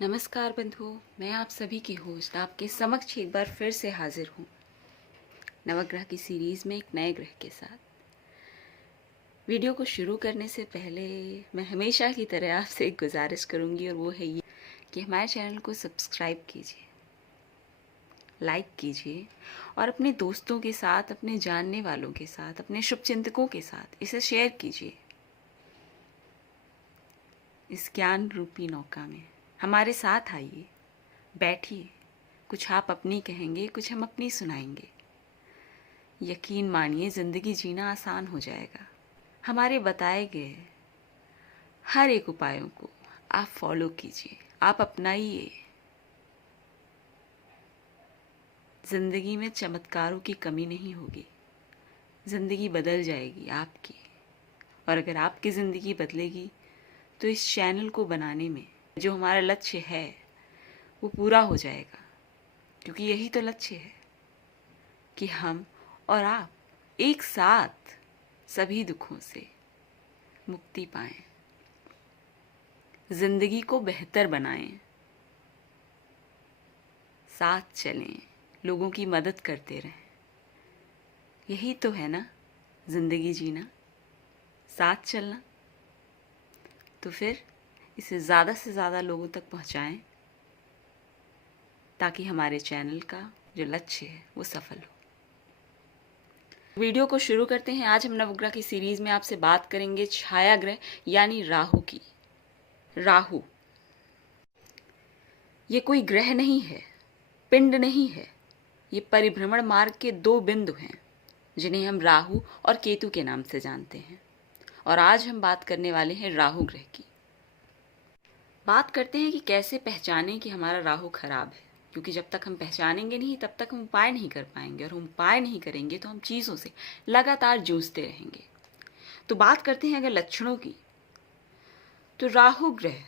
नमस्कार बंधुओं, मैं आप सभी की होस्ट आपके समक्ष एक बार फिर से हाजिर हूँ नवग्रह की सीरीज़ में एक नए ग्रह के साथ। वीडियो को शुरू करने से पहले मैं हमेशा की तरह आपसे एक गुजारिश करूँगी और वो है ये कि हमारे चैनल को सब्सक्राइब कीजिए, लाइक कीजिए और अपने दोस्तों के साथ, अपने जानने वालों के साथ, अपने शुभचिंतकों के साथ इसे शेयर कीजिए। इस ज्ञान रूपी नौका में हमारे साथ आइए, बैठिए, कुछ आप अपनी कहेंगे, कुछ हम अपनी सुनाएंगे। यकीन मानिए ज़िंदगी जीना आसान हो जाएगा। हमारे बताए गए हर एक उपायों को आप फॉलो कीजिए, आप अपनाइए। ज़िंदगी में चमत्कारों की कमी नहीं होगी, ज़िंदगी बदल जाएगी आपकी। और अगर आपकी ज़िंदगी बदलेगी तो इस चैनल को बनाने में जो हमारा लक्ष्य है वो पूरा हो जाएगा, क्योंकि यही तो लक्ष्य है कि हम और आप एक साथ सभी दुखों से मुक्ति पाएं, जिंदगी को बेहतर बनाएं, साथ चलें, लोगों की मदद करते रहें। यही तो है ना जिंदगी जीना, साथ चलना। तो फिर इसे ज़्यादा से ज़्यादा लोगों तक पहुंचाएं ताकि हमारे चैनल का जो लक्ष्य है वो सफल हो। वीडियो को शुरू करते हैं। आज हम नवग्रह की सीरीज़ में आपसे बात करेंगे छाया ग्रह यानी राहु की। राहु ये कोई ग्रह नहीं है, पिंड नहीं है, ये परिभ्रमण मार्ग के दो बिंदु हैं जिन्हें हम राहु और केतु के नाम से जानते हैं। और आज हम बात करने वाले हैं राहु ग्रह की। बात करते हैं कि कैसे पहचानें कि हमारा राहु खराब है, क्योंकि जब तक हम पहचानेंगे नहीं तब तक हम उपाय नहीं कर पाएंगे, और हम उपाय नहीं करेंगे तो हम चीज़ों से लगातार जूझते रहेंगे। तो बात करते हैं अगर लक्षणों की, तो राहु ग्रह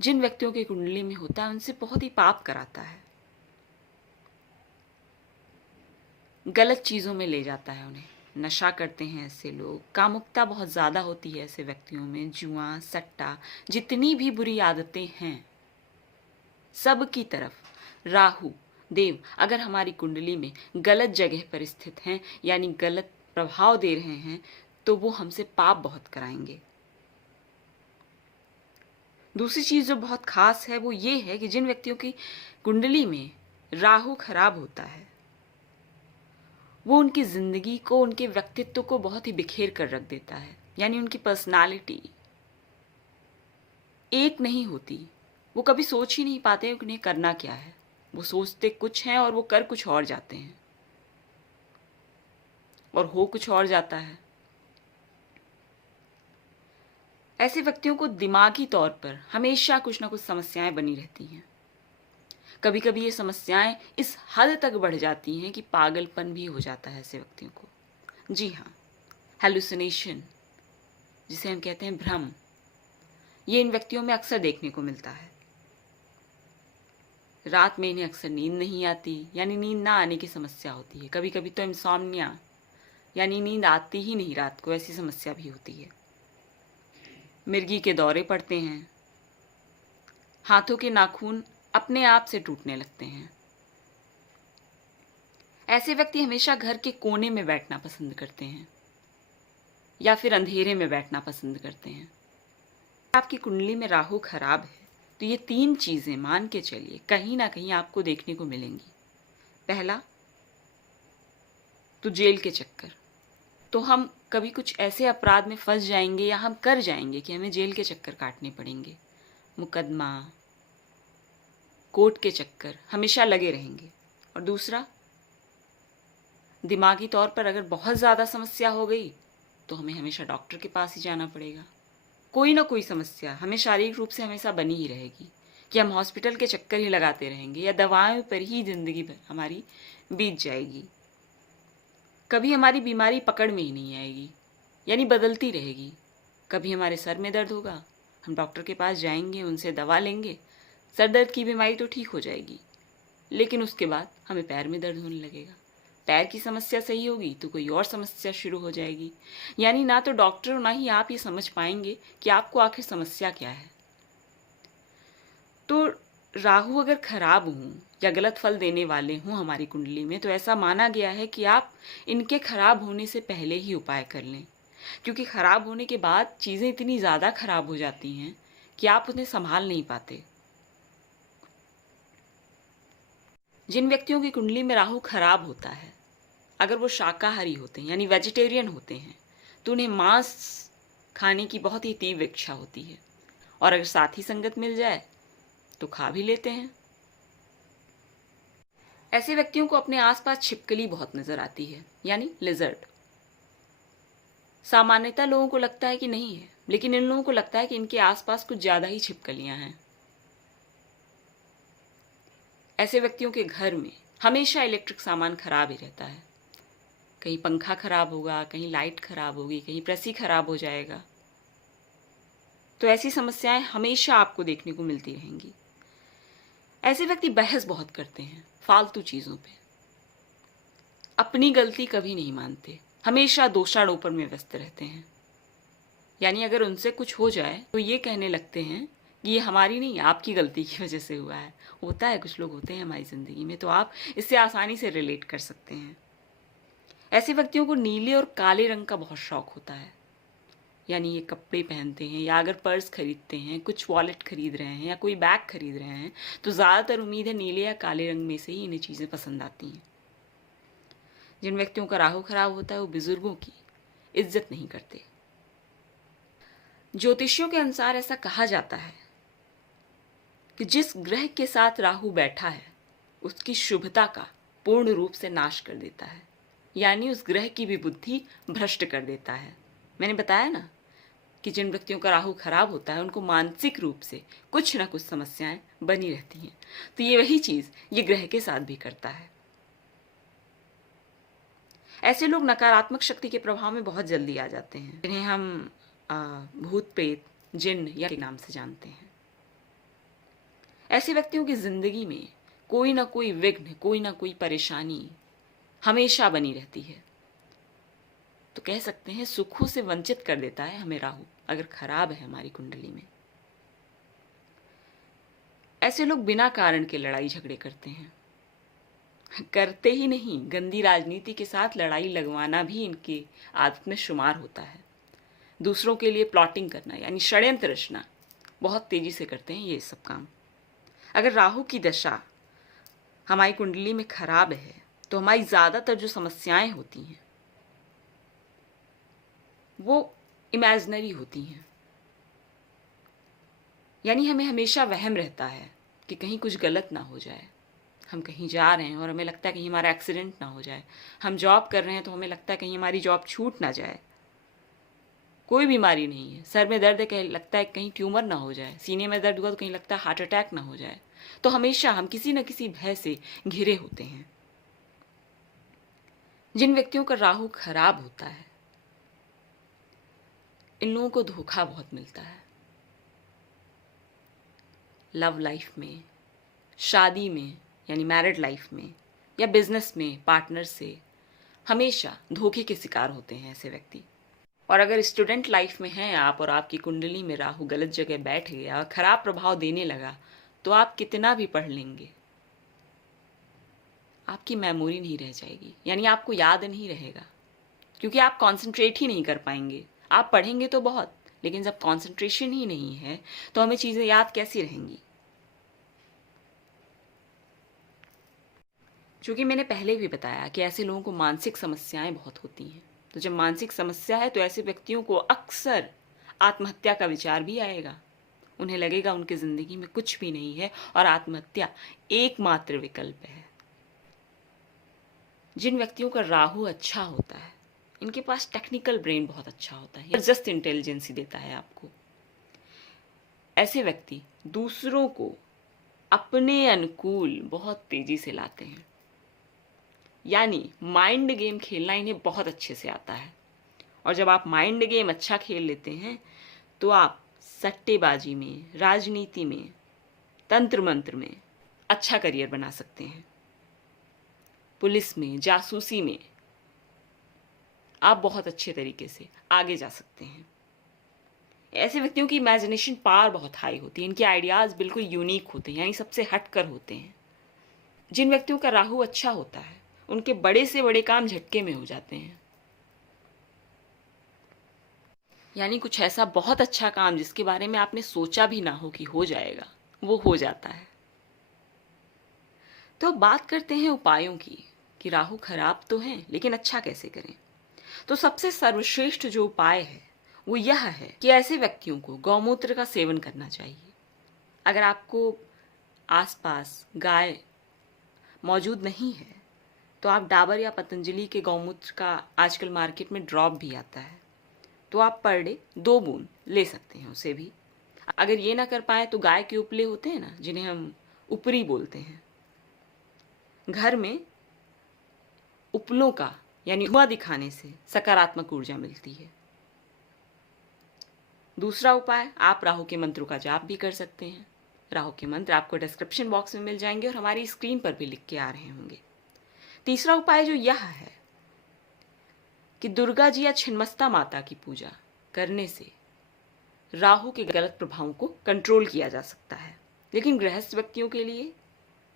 जिन व्यक्तियों की कुंडली में होता है उनसे बहुत ही पाप कराता है, गलत चीज़ों में ले जाता है उन्हें। नशा करते हैं ऐसे लोग, कामुकता बहुत ज़्यादा होती है ऐसे व्यक्तियों में, जुआ, सट्टा, जितनी भी बुरी आदतें हैं सब की तरफ राहु देव अगर हमारी कुंडली में गलत जगह पर स्थित हैं यानी गलत प्रभाव दे रहे हैं तो वो हमसे पाप बहुत कराएंगे। दूसरी चीज़ जो बहुत खास है वो ये है कि जिन व्यक्तियों की कुंडली में राहु खराब होता है वो उनकी ज़िंदगी को, उनके व्यक्तित्व को बहुत ही बिखेर कर रख देता है, यानी उनकी पर्सनालिटी एक नहीं होती। वो कभी सोच ही नहीं पाते हैं कि उन्हें करना क्या है। वो सोचते कुछ हैं और वो कर कुछ और जाते हैं और हो कुछ और जाता है। ऐसे व्यक्तियों को दिमागी तौर पर हमेशा कुछ ना कुछ समस्याएं बनी रहती हैं। कभी कभी ये समस्याएं इस हद तक बढ़ जाती हैं कि पागलपन भी हो जाता है ऐसे व्यक्तियों को। जी हाँ, हेलुसिनेशन जिसे हम कहते हैं भ्रम, ये इन व्यक्तियों में अक्सर देखने को मिलता है। रात में इन्हें अक्सर नींद नहीं आती, यानी नींद ना आने की समस्या होती है। कभी कभी तो इंसोम्निया यानी नींद आती ही नहीं रात को, ऐसी समस्या भी होती है। मिर्गी के दौरे पड़ते हैं, हाथों के नाखून अपने आप से टूटने लगते हैं। ऐसे व्यक्ति हमेशा घर के कोने में बैठना पसंद करते हैं या फिर अंधेरे में बैठना पसंद करते हैं। आपकी कुंडली में राहु खराब है तो ये तीन चीजें मान के चलिए कहीं ना कहीं आपको देखने को मिलेंगी। पहला तो जेल के चक्कर, तो हम कभी कुछ ऐसे अपराध में फंस जाएंगे या हम कर जाएंगे कि हमें जेल के चक्कर काटने पड़ेंगे। मुकदमा, कोर्ट के चक्कर हमेशा लगे रहेंगे। और दूसरा, दिमागी तौर पर अगर बहुत ज़्यादा समस्या हो गई तो हमें हमेशा डॉक्टर के पास ही जाना पड़ेगा। कोई ना कोई समस्या हमें शारीरिक रूप से हमेशा बनी ही रहेगी कि हम हॉस्पिटल के चक्कर ही लगाते रहेंगे या दवाओं पर ही जिंदगी भर हमारी बीत जाएगी। कभी हमारी बीमारी पकड़ में ही नहीं आएगी, यानी बदलती रहेगी। कभी हमारे सर में दर्द होगा, हम डॉक्टर के पास जाएंगे, उनसे दवा लेंगे, सर दर्द की बीमारी तो ठीक हो जाएगी, लेकिन उसके बाद हमें पैर में दर्द होने लगेगा। पैर की समस्या सही होगी तो कोई और समस्या शुरू हो जाएगी। यानी ना तो डॉक्टर ना ही आप ये समझ पाएंगे कि आपको आखिर समस्या क्या है। तो राहु अगर खराब हों या गलत फल देने वाले हों हमारी कुंडली में, तो ऐसा माना गया है कि आप इनके खराब होने से पहले ही उपाय कर लें, क्योंकि खराब होने के बाद चीज़ें इतनी ज़्यादा खराब हो जाती हैं कि आप उन्हें संभाल नहीं पाते। जिन व्यक्तियों की कुंडली में राहु खराब होता है, अगर वो शाकाहारी होते हैं यानी वेजिटेरियन होते हैं, तो उन्हें मांस खाने की बहुत ही तीव्र इच्छा होती है, और अगर साथी संगत मिल जाए तो खा भी लेते हैं। ऐसे व्यक्तियों को अपने आसपास छिपकली बहुत नजर आती है, यानी लिजर्ड। सामान्यतः लोगों को लगता है कि नहीं है, लेकिन इन लोगों को लगता है कि इनके आसपास कुछ ज्यादा ही छिपकलियां हैं। ऐसे व्यक्तियों के घर में हमेशा इलेक्ट्रिक सामान खराब ही रहता है। कहीं पंखा खराब होगा, कहीं लाइट खराब होगी, कहीं प्रेस ही खराब हो जाएगा। तो ऐसी समस्याएं हमेशा आपको देखने को मिलती रहेंगी। ऐसे व्यक्ति बहस बहुत करते हैं फालतू चीजों पे, अपनी गलती कभी नहीं मानते, हमेशा दोषारोपण में व्यस्त रहते हैं। यानी अगर उनसे कुछ हो जाए तो ये कहने लगते हैं कि ये हमारी नहीं, आपकी गलती की वजह से हुआ है। होता है, कुछ लोग होते हैं हमारी जिंदगी में, तो आप इससे आसानी से रिलेट कर सकते हैं। ऐसे व्यक्तियों को नीले और काले रंग का बहुत शौक होता है। यानी ये कपड़े पहनते हैं, या अगर पर्स खरीदते हैं, कुछ वॉलेट खरीद रहे हैं, या कोई बैग खरीद रहे हैं, तो ज़्यादातर उम्मीद है नीले या काले रंग में से ही इन्हें चीज़ें पसंद आती हैं। जिन व्यक्तियों का राहु खराब होता है वो बुजुर्गों की इज्जत नहीं करते। ज्योतिषियों के अनुसार ऐसा कहा जाता है कि जिस ग्रह के साथ राहु बैठा है उसकी शुभता का पूर्ण रूप से नाश कर देता है, यानी उस ग्रह की भी बुद्धि भ्रष्ट कर देता है। मैंने बताया ना कि जिन व्यक्तियों का राहु खराब होता है उनको मानसिक रूप से कुछ ना कुछ समस्याएं बनी रहती हैं। तो ये वही चीज ये ग्रह के साथ भी करता है। ऐसे लोग नकारात्मक शक्ति के प्रभाव में बहुत जल्दी आ जाते हैं, जिन्हें हम भूत प्रेत जिन या के नाम से जानते हैं। ऐसे व्यक्तियों की जिंदगी में कोई ना कोई विघ्न, कोई ना कोई परेशानी हमेशा बनी रहती है। तो कह सकते हैं सुखों से वंचित कर देता है हमें राहु, अगर खराब है हमारी कुंडली में। ऐसे लोग बिना कारण के लड़ाई झगड़े करते हैं, करते ही नहीं, गंदी राजनीति के साथ लड़ाई लगवाना भी इनकी आदत में शुमार होता है। दूसरों के लिए प्लॉटिंग करना यानी षड्यंत्र रचना बहुत तेजी से करते हैं ये सब काम। अगर राहु की दशा हमारी कुंडली में खराब है तो हमारी ज्यादातर जो समस्याएं होती हैं वो इमेजिनरी होती हैं। यानी हमें हमेशा वहम रहता है कि कहीं कुछ गलत ना हो जाए। हम कहीं जा रहे हैं और हमें लगता है कहीं हमारा एक्सीडेंट ना हो जाए। हम जॉब कर रहे हैं तो हमें लगता है कहीं हमारी जॉब छूट ना जाए। कोई बीमारी नहीं है, सर में दर्द है, कहीं लगता है कहीं ट्यूमर ना हो जाए। सीने में दर्द हुआ तो कहीं लगता है हार्ट अटैक ना हो जाए। तो हमेशा हम किसी न किसी भय से घिरे होते हैं। जिन व्यक्तियों का राहु खराब होता है इन लोगों को धोखा बहुत मिलता है। लव लाइफ में, शादी में यानी मैरिड लाइफ में, या बिजनेस में पार्टनर से हमेशा धोखे के शिकार होते हैं ऐसे व्यक्ति। और अगर स्टूडेंट लाइफ में हैं आप और आपकी कुंडली में राहु गलत जगह बैठ गया और खराब प्रभाव देने लगा, तो आप कितना भी पढ़ लेंगे आपकी मेमोरी नहीं रह जाएगी, यानी आपको याद नहीं रहेगा, क्योंकि आप कॉन्सेंट्रेट ही नहीं कर पाएंगे। आप पढ़ेंगे तो बहुत, लेकिन जब कॉन्सेंट्रेशन ही नहीं है तो हमें चीजें याद कैसी रहेंगी। क्योंकि मैंने पहले भी बताया कि ऐसे लोगों को मानसिक समस्याएं बहुत होती हैं। तो जब मानसिक समस्या है तो ऐसे व्यक्तियों को अक्सर आत्महत्या का विचार भी आएगा। उन्हें लगेगा उनकी जिंदगी में कुछ भी नहीं है और आत्महत्या एकमात्र विकल्प है। जिन व्यक्तियों का राहु अच्छा होता है इनके पास टेक्निकल ब्रेन बहुत अच्छा होता है, जबरदस्त इंटेलिजेंसी देता है आपको। ऐसे व्यक्ति दूसरों को अपने अनुकूल बहुत तेजी से लाते हैं, यानी माइंड गेम खेलना इन्हें बहुत अच्छे से आता है। और जब आप माइंड गेम अच्छा खेल लेते हैं तो आप सट्टेबाजी में, राजनीति में, तंत्र मंत्र में अच्छा करियर बना सकते हैं। पुलिस में, जासूसी में आप बहुत अच्छे तरीके से आगे जा सकते हैं। ऐसे व्यक्तियों की इमेजिनेशन पावर बहुत हाई होती है, इनके आइडियाज़ बिल्कुल यूनिक होते हैं, यानी सबसे हटकर होते हैं। जिन व्यक्तियों का राहु अच्छा होता है उनके बड़े से बड़े काम झटके में हो जाते हैं, यानी कुछ ऐसा बहुत अच्छा काम जिसके बारे में आपने सोचा भी ना हो कि हो जाएगा, वो हो जाता है। तो अब बात करते हैं उपायों की कि राहु खराब तो है लेकिन अच्छा कैसे करें। तो सबसे सर्वश्रेष्ठ जो उपाय है वो यह है कि ऐसे व्यक्तियों को गौमूत्र का सेवन करना चाहिए। अगर आपको आसपास गाय मौजूद नहीं है तो आप डाबर या पतंजलि के गौमूत्र का आजकल मार्केट में ड्रॉप भी आता है, तो आप पर डे 2 बूंद ले सकते हैं उसे भी। अगर ये ना कर पाए तो गाय के उपले होते हैं ना, जिन्हें हम ऊपरी बोलते हैं, घर में उपलों का यानी धुआं दिखाने से सकारात्मक ऊर्जा मिलती है। दूसरा उपाय, आप राहु के मंत्रों का जाप भी कर सकते हैं। राहु के मंत्र आपको डिस्क्रिप्शन बॉक्स में मिल जाएंगे और हमारी स्क्रीन पर भी लिख के आ रहे होंगे। तीसरा उपाय जो यह है कि दुर्गा जी या छिन्नमस्ता माता की पूजा करने से राहु के गलत प्रभावों को कंट्रोल किया जा सकता है। लेकिन गृहस्थ व्यक्तियों के लिए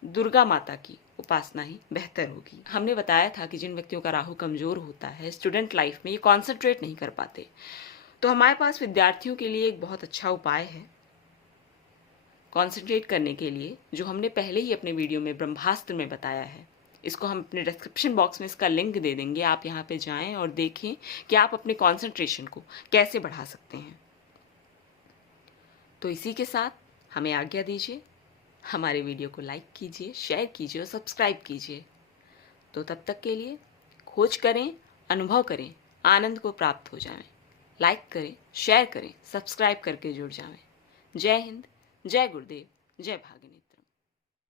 दुर्गा माता की उपासना ही बेहतर होगी। हमने बताया था कि जिन व्यक्तियों का राहु कमजोर होता है, स्टूडेंट लाइफ में ये कॉन्सेंट्रेट नहीं कर पाते, तो हमारे पास विद्यार्थियों के लिए एक बहुत अच्छा उपाय है कॉन्सेंट्रेट करने के लिए, जो हमने पहले ही अपने वीडियो में ब्रह्मास्त्र में बताया है। इसको हम अपने डिस्क्रिप्शन बॉक्स में इसका लिंक दे देंगे, आप यहाँ पे जाएं और देखें कि आप अपने कॉन्सेंट्रेशन को कैसे बढ़ा सकते हैं। तो इसी के साथ हमें आज्ञा दीजिए, हमारे वीडियो को लाइक कीजिए, शेयर कीजिए और सब्सक्राइब कीजिए। तो तब तक के लिए खोज करें, अनुभव करें, आनंद को प्राप्त हो जाएं। लाइक करें, शेयर करें, सब्सक्राइब करके जुड़ जाएं। जय हिंद, जय गुरुदेव, जय भागीरथी।